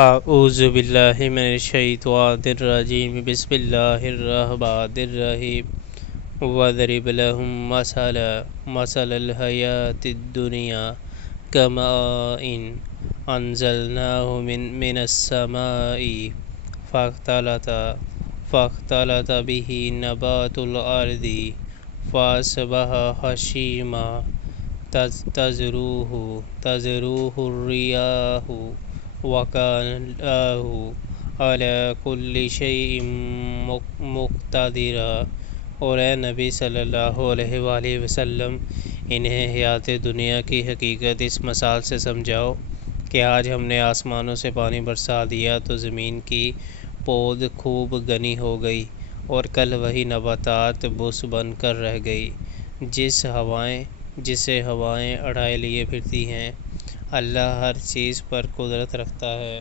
اعوذ باللہ من الشیطان الرجیم بسم اللہ الرحمن الرحیم وَاضْرِبْ لَهُم مَّثَلَ الْحَيَاةِ الدُّنْيَا كَمَاءٍ أَنزَلْنَاهُ مِنَ السَّمَاءِ فاختلط به نبات الأرض فأصبح هشيما تذروه الرياح وكان الله على كل شيء مقتدرا۔ اور اے نبی صلی اللہ علیہ وآلہ وسلم، انہیں حیات دنیا کی حقیقت اس مثال سے سمجھاؤ کہ آج ہم نے آسمانوں سے پانی برسا دیا تو زمین کی پود خوب گھنی ہو گئی، اور کل وہی نباتات بس بن کر رہ گئی جسے ہوائیں اڑائے لیے پھرتی ہیں۔ اللہ ہر چیز پر قدرت رکھتا ہے۔